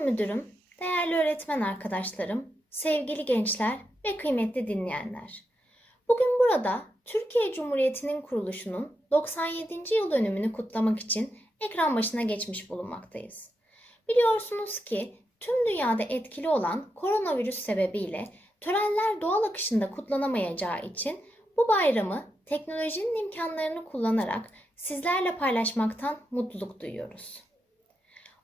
Müdürüm, değerli öğretmen arkadaşlarım, sevgili gençler ve kıymetli dinleyenler. Bugün burada Türkiye Cumhuriyeti'nin kuruluşunun 97. yıl dönümünü kutlamak için ekran başına geçmiş bulunmaktayız. Biliyorsunuz ki tüm dünyada etkili olan koronavirüs sebebiyle törenler doğal akışında kutlanamayacağı için bu bayramı teknolojinin imkanlarını kullanarak sizlerle paylaşmaktan mutluluk duyuyoruz.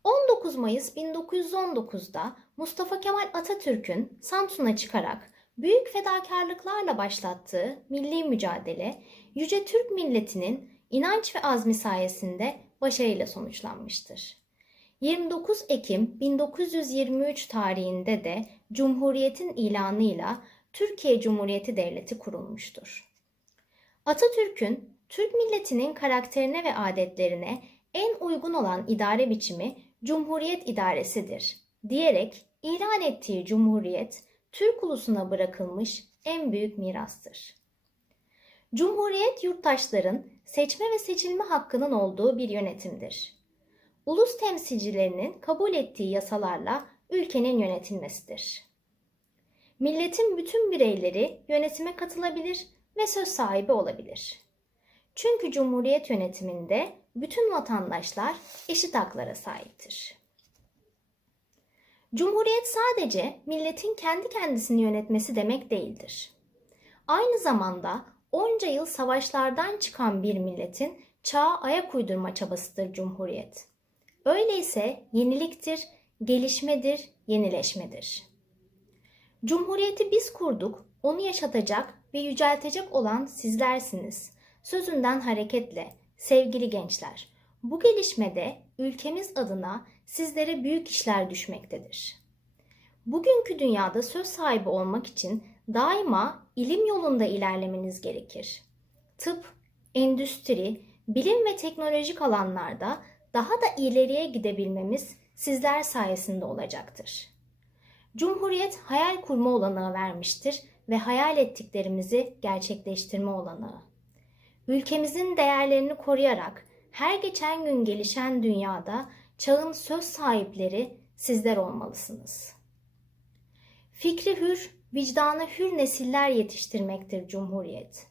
19 Mayıs 1919'da Mustafa Kemal Atatürk'ün Samsun'a çıkarak büyük fedakarlıklarla başlattığı milli mücadele Yüce Türk milletinin inanç ve azmi sayesinde başarıyla sonuçlanmıştır. 29 Ekim 1923 tarihinde de Cumhuriyet'in ilanıyla Türkiye Cumhuriyeti Devleti kurulmuştur. Atatürk'ün Türk milletinin karakterine ve adetlerine en uygun olan idare biçimi Cumhuriyet idaresidir diyerek ilan ettiği Cumhuriyet Türk ulusuna bırakılmış en büyük mirastır. Cumhuriyet yurttaşların seçme ve seçilme hakkının olduğu bir yönetimdir. Ulus temsilcilerinin kabul ettiği yasalarla ülkenin yönetilmesidir. Milletin bütün bireyleri yönetime katılabilir ve söz sahibi olabilir. Çünkü Cumhuriyet yönetiminde bütün vatandaşlar eşit haklara sahiptir. Cumhuriyet sadece milletin kendi kendisini yönetmesi demek değildir. Aynı zamanda onca yıl savaşlardan çıkan bir milletin çağa ayak uydurma çabasıdır Cumhuriyet. Öyleyse yeniliktir, gelişmedir, yenileşmedir. Cumhuriyeti biz kurduk, onu yaşatacak ve yüceltecek olan sizlersiniz. Sözünden hareketle sevgili gençler, bu gelişmede ülkemiz adına sizlere büyük işler düşmektedir. Bugünkü dünyada söz sahibi olmak için daima ilim yolunda ilerlemeniz gerekir. Tıp, endüstri, bilim ve teknolojik alanlarda daha da ileriye gidebilmemiz sizler sayesinde olacaktır. Cumhuriyet hayal kurma olanağı vermiştir ve hayal ettiklerimizi gerçekleştirme olanağı. Ülkemizin değerlerini koruyarak her geçen gün gelişen dünyada çağın söz sahipleri sizler olmalısınız. Fikri hür, vicdanı hür nesiller yetiştirmektir Cumhuriyet.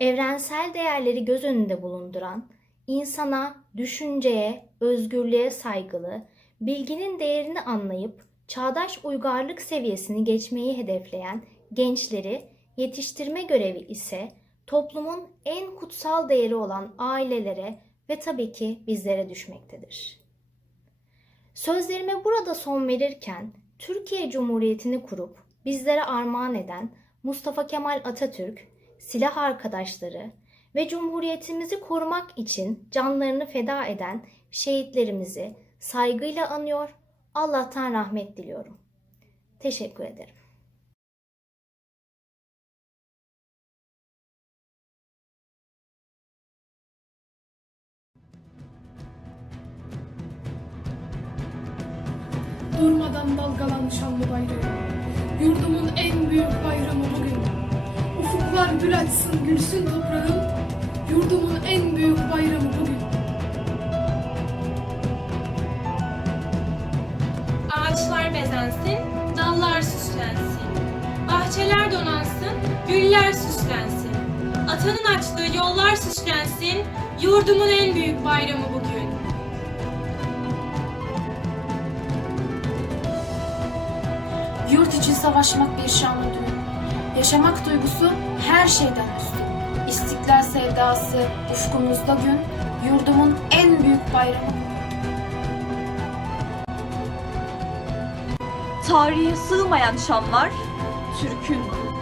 Evrensel değerleri göz önünde bulunduran, insana, düşünceye, özgürlüğe saygılı, bilginin değerini anlayıp çağdaş uygarlık seviyesini geçmeyi hedefleyen gençleri yetiştirme görevi ise toplumun en kutsal değeri olan ailelere ve tabii ki bizlere düşmektedir. Sözlerime burada son verirken Türkiye Cumhuriyeti'ni kurup bizlere armağan eden Mustafa Kemal Atatürk, silah arkadaşları ve Cumhuriyetimizi korumak için canlarını feda eden şehitlerimizi saygıyla anıyor, Allah'tan rahmet diliyorum. Teşekkür ederim. Durmadan dalgalan şanlı bayrağı. Yurdumun en büyük bayramı bugün. Ufuklar gül açsın gülsün toprağım. Yurdumun en büyük bayramı bugün. Ağaçlar bezensin, dallar süslensin. Bahçeler donansın, güller süslensin. Atanın açtığı yollar süslensin, yurdumun en büyük bayramı bugün. Yurt için savaşmak bir şanlı düğün. Yaşamak duygusu her şeyden üstün. İstiklal sevdası ufkumuzda gün. Yurdumun en büyük bayramı. Tarihe sığmayan şanlar Türk'ündür.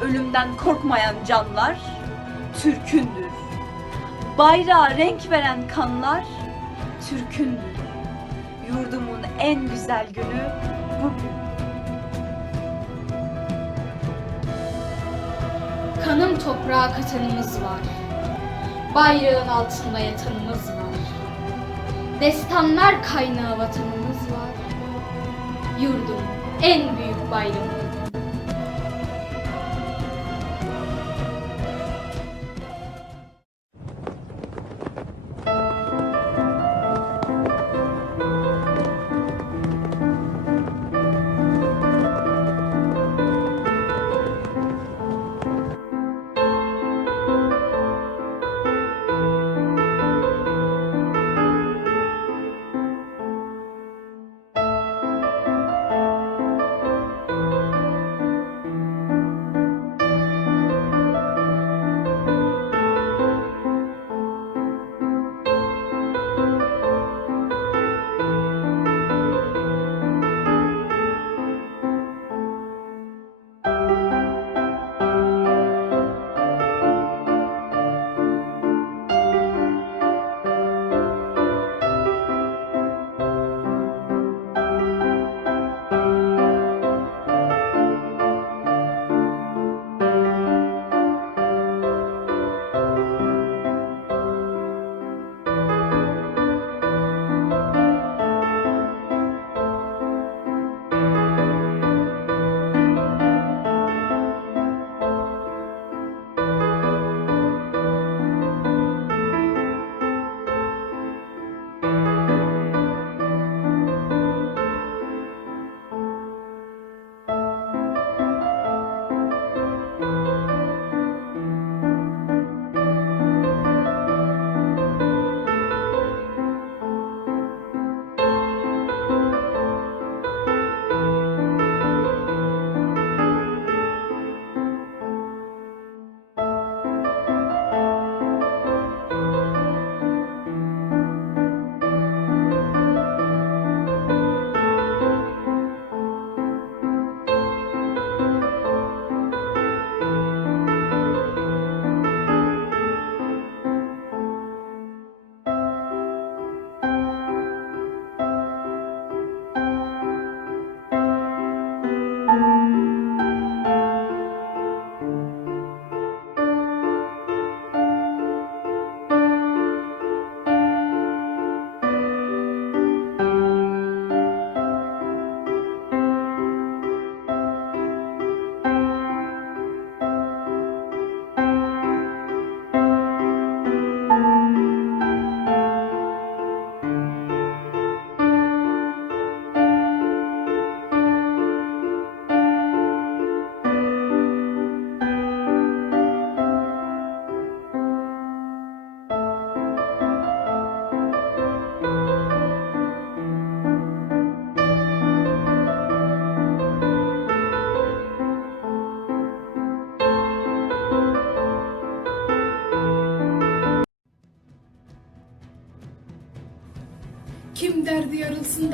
Ölümden korkmayan canlar Türk'ündür. Bayrağa renk veren kanlar Türk'ündür. Yurdumun en güzel günü bugün. Kanım toprağa katanımız var. Bayrağın altında yatanımız var. Destanlar kaynağı vatanımız var. Yurdum en büyük bayramı.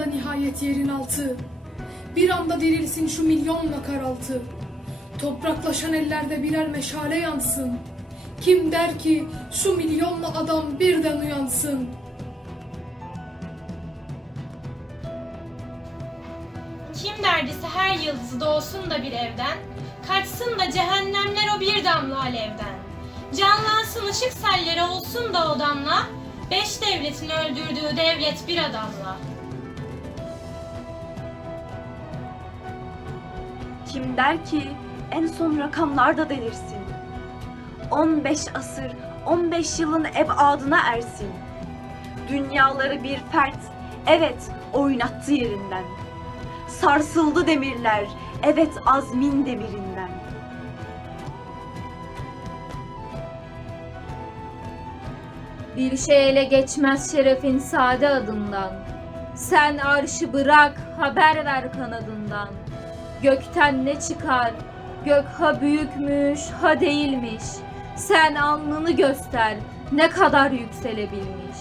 Yarılsın da nihayet yerin altı. Bir anda dirilsin şu milyonla karaltı. Topraklaşan ellerde birer meşale yansın. Kim der ki şu milyonla adam birden uyansın. Kim derdisi her yıldızı doğsun da bir evden, kaçsın da cehennemler o bir damla alevden. Canlansın ışık selleri olsun da o damla, beş devletin öldürdüğü devlet bir adamla. Kim der ki en son rakamlar da delirsin. 15 asır, 15 yılın ebadına ersin. Dünyaları bir fert, evet oynattı yerinden. Sarsıldı demirler, evet azmin demirinden. Bir şey ele geçmez şerefin sade adından. Sen arşı bırak, haber ver kanadından. Gökten ne çıkar? Gök ha büyükmüş, ha değilmiş. Sen alnını göster, ne kadar yükselebilmiş.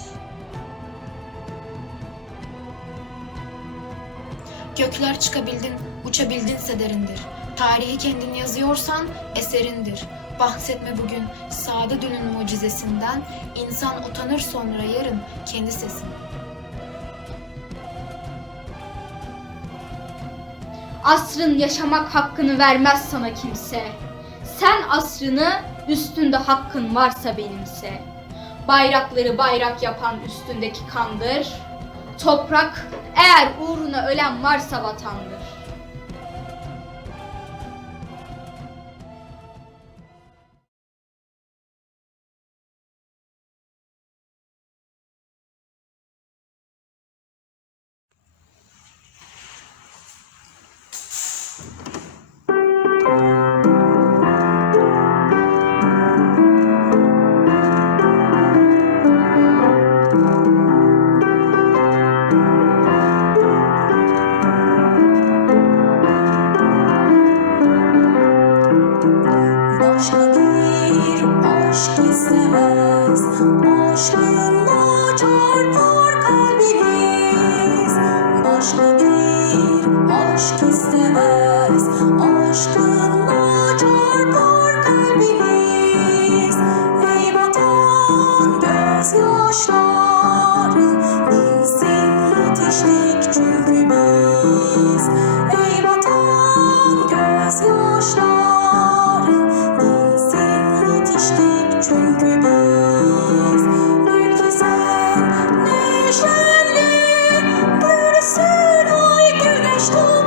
Gökler çıkabildin, uçabildinse derindir. Tarihi kendin yazıyorsan eserindir. Bahsetme bugün sade dünün mucizesinden, insan utanır sonra yarın kendi sesin. Asrın yaşamak hakkını vermez sana kimse. Sen asrını üstünde hakkın varsa benimse. Bayrakları bayrak yapan üstündeki kandır. Toprak eğer uğruna ölen varsa vatandır. что